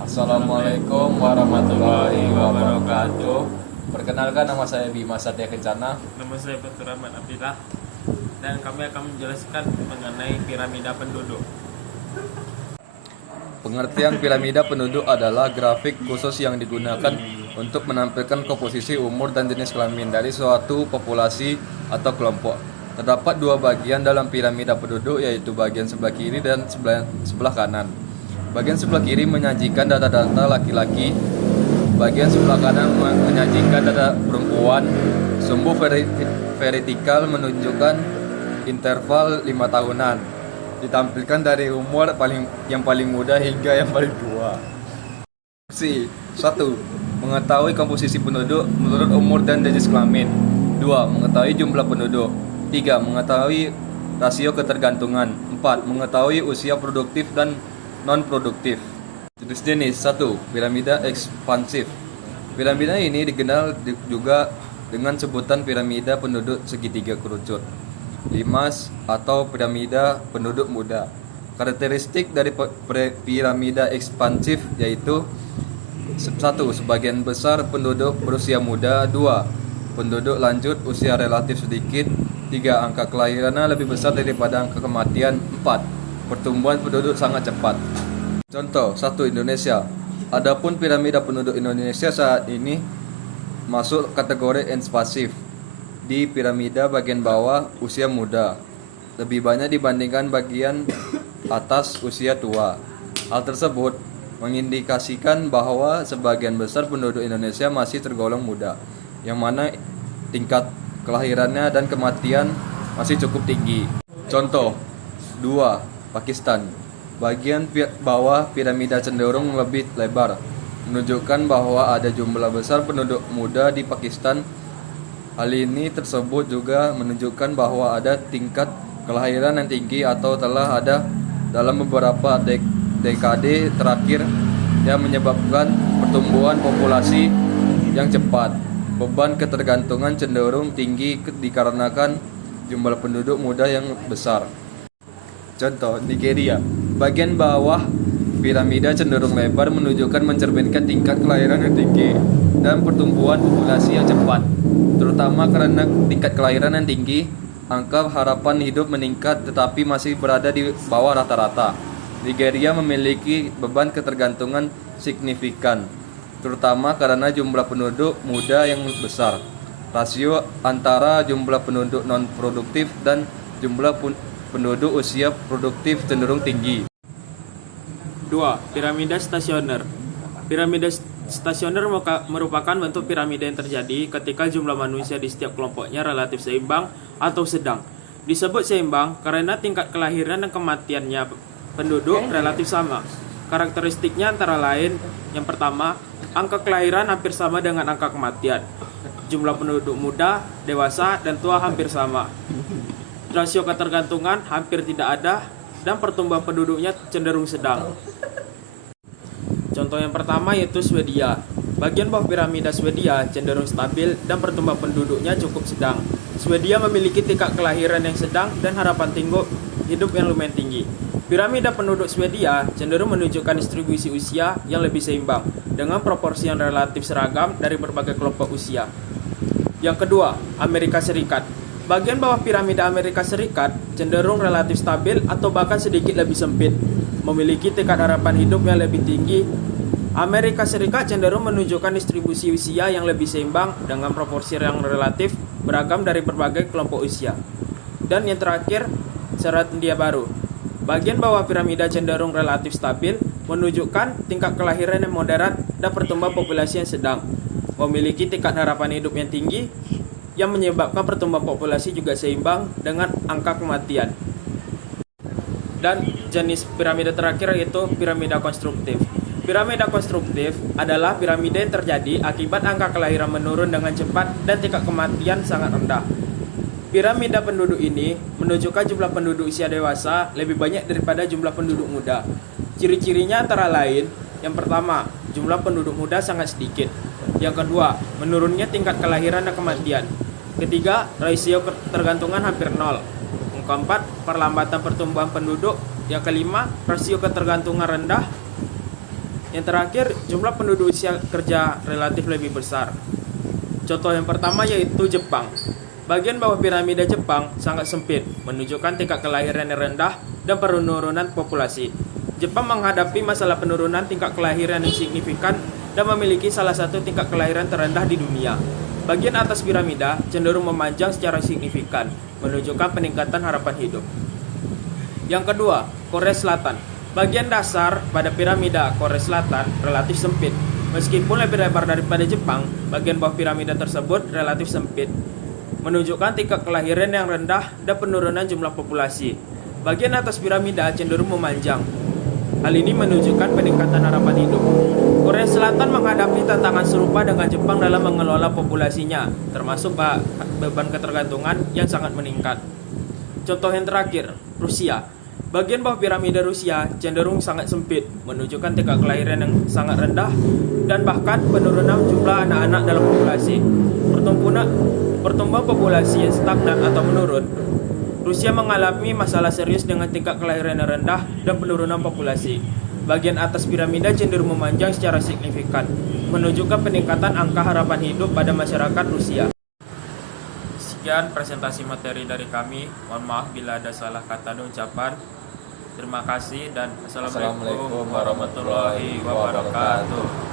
Assalamualaikum warahmatullahi wabarakatuh. Perkenalkan, nama saya Bima Satya Kencana. Nama saya Batur Rahman Abdillah dan kami akan menjelaskan mengenai piramida penduduk. Pengertian piramida penduduk adalah grafik khusus yang digunakan untuk menampilkan komposisi umur dan jenis kelamin dari suatu populasi atau kelompok. Terdapat dua bagian dalam piramida penduduk, yaitu bagian sebelah kiri dan sebelah kanan. Bagian sebelah kiri menyajikan data-data laki-laki, bagian sebelah kanan menyajikan data perempuan. Sumbu vertikal menunjukkan interval 5 tahunan, ditampilkan dari umur yang paling muda hingga yang paling tua. 1. Mengetahui komposisi penduduk menurut umur dan jenis kelamin. 2. Mengetahui jumlah penduduk. 3. Mengetahui rasio ketergantungan. 4. Mengetahui usia produktif dan non-produktif. Jenis-jenis. 1. Piramida ekspansif. Piramida ini dikenal juga dengan sebutan piramida penduduk segitiga kerucut, limas, atau piramida penduduk muda. Karakteristik dari piramida ekspansif yaitu 1. Sebagian besar penduduk berusia muda. 2. Penduduk lanjut usia relatif sedikit. 3. Angka kelahirannya lebih besar daripada angka kematian. 4. Pertumbuhan penduduk sangat cepat. Contoh 1. Indonesia. Adapun piramida penduduk Indonesia saat ini masuk kategori ekspansif. Di piramida bagian bawah usia muda lebih banyak dibandingkan bagian atas usia tua. Hal tersebut mengindikasikan bahwa sebagian besar penduduk Indonesia masih tergolong muda, yang mana tingkat kelahirannya dan kematian masih cukup tinggi. Contoh 2. Pakistan. Bagian bawah piramida cenderung lebih lebar, menunjukkan bahwa ada jumlah besar penduduk muda di Pakistan. Hal ini tersebut juga menunjukkan bahwa ada tingkat kelahiran yang tinggi atau telah ada dalam beberapa dekade terakhir yang menyebabkan pertumbuhan populasi yang cepat. Beban ketergantungan cenderung tinggi dikarenakan jumlah penduduk muda yang besar. Contoh Nigeria. Bagian bawah piramida cenderung lebar, menunjukkan mencerminkan tingkat kelahiran yang tinggi dan pertumbuhan populasi yang cepat. Terutama karena tingkat kelahiran yang tinggi, angka harapan hidup meningkat tetapi masih berada di bawah rata-rata. Nigeria memiliki beban ketergantungan signifikan, terutama karena jumlah penduduk muda yang besar. Rasio antara jumlah penduduk non-produktif dan jumlah penduduk usia produktif cenderung tinggi. 2. Piramida stasioner. Piramida stasioner merupakan bentuk piramida yang terjadi ketika jumlah manusia di setiap kelompoknya relatif seimbang atau sedang. Disebut seimbang karena tingkat kelahiran dan kematiannya penduduk relatif sama. Karakteristiknya antara lain, yang pertama, angka kelahiran hampir sama dengan angka kematian. Jumlah penduduk muda, dewasa, dan tua hampir sama. Rasio ketergantungan hampir tidak ada dan pertumbuhan penduduknya cenderung sedang. Contoh yang pertama yaitu Swedia. Bagian bawah piramida Swedia cenderung stabil dan pertumbuhan penduduknya cukup sedang. Swedia memiliki tingkat kelahiran yang sedang dan harapan hidup yang lumayan tinggi. Piramida penduduk Swedia cenderung menunjukkan distribusi usia yang lebih seimbang dengan proporsi yang relatif seragam dari berbagai kelompok usia. Yang kedua, Amerika Serikat. Bagian bawah piramida Amerika Serikat cenderung relatif stabil atau bahkan sedikit lebih sempit, memiliki tingkat harapan hidup yang lebih tinggi. Amerika Serikat cenderung menunjukkan distribusi usia yang lebih seimbang dengan proporsi yang relatif beragam dari berbagai kelompok usia. Dan yang terakhir, Selandia Baru. Bagian bawah piramida cenderung relatif stabil, menunjukkan tingkat kelahiran yang moderat dan pertumbuhan populasi yang sedang, memiliki tingkat harapan hidup yang tinggi, yang menyebabkan pertumbuhan populasi juga seimbang dengan angka kematian. Dan jenis piramida terakhir yaitu piramida konstruktif. Piramida konstruktif adalah piramida yang terjadi akibat angka kelahiran menurun dengan cepat dan tingkat kematian sangat rendah. Piramida penduduk ini menunjukkan jumlah penduduk usia dewasa lebih banyak daripada jumlah penduduk muda. Ciri-cirinya antara lain, yang pertama, jumlah penduduk muda sangat sedikit. Yang kedua, menurunnya tingkat kelahiran dan kematian. Ketiga, rasio ketergantungan hampir nol. Yang keempat, perlambatan pertumbuhan penduduk. Yang kelima, rasio ketergantungan rendah. Yang terakhir, jumlah penduduk usia kerja relatif lebih besar. Contoh yang pertama yaitu Jepang. Bagian bawah piramida Jepang sangat sempit, menunjukkan tingkat kelahiran yang rendah dan penurunan populasi. Jepang menghadapi masalah penurunan tingkat kelahiran yang signifikan dan memiliki salah satu tingkat kelahiran terendah di dunia. Bagian atas piramida cenderung memanjang secara signifikan, menunjukkan peningkatan harapan hidup. Yang kedua, Korea Selatan. Bagian dasar pada piramida Korea Selatan relatif sempit. Meskipun lebih lebar daripada Jepang, bagian bawah piramida tersebut relatif sempit, menunjukkan tingkat kelahiran yang rendah dan penurunan jumlah populasi. Bagian atas piramida cenderung memanjang. Hal ini menunjukkan peningkatan harapan hidup. Korea Selatan menghadapi tantangan serupa dengan Jepang dalam mengelola populasinya, termasuk beban ketergantungan yang sangat meningkat. Contoh yang terakhir, Rusia. Bagian bawah piramida Rusia cenderung sangat sempit, menunjukkan tingkat kelahiran yang sangat rendah dan bahkan penurunan jumlah anak-anak dalam populasi. Pertumbuhan populasi yang stagnan atau menurun. Rusia mengalami masalah serius dengan tingkat kelahiran yang rendah dan penurunan populasi. Bagian atas piramida cenderung memanjang secara signifikan, menunjukkan peningkatan angka harapan hidup pada masyarakat Rusia. Sekian presentasi materi dari kami. Mohon maaf bila ada salah kata dan ucapan. Terima kasih dan assalamualaikum warahmatullahi wabarakatuh.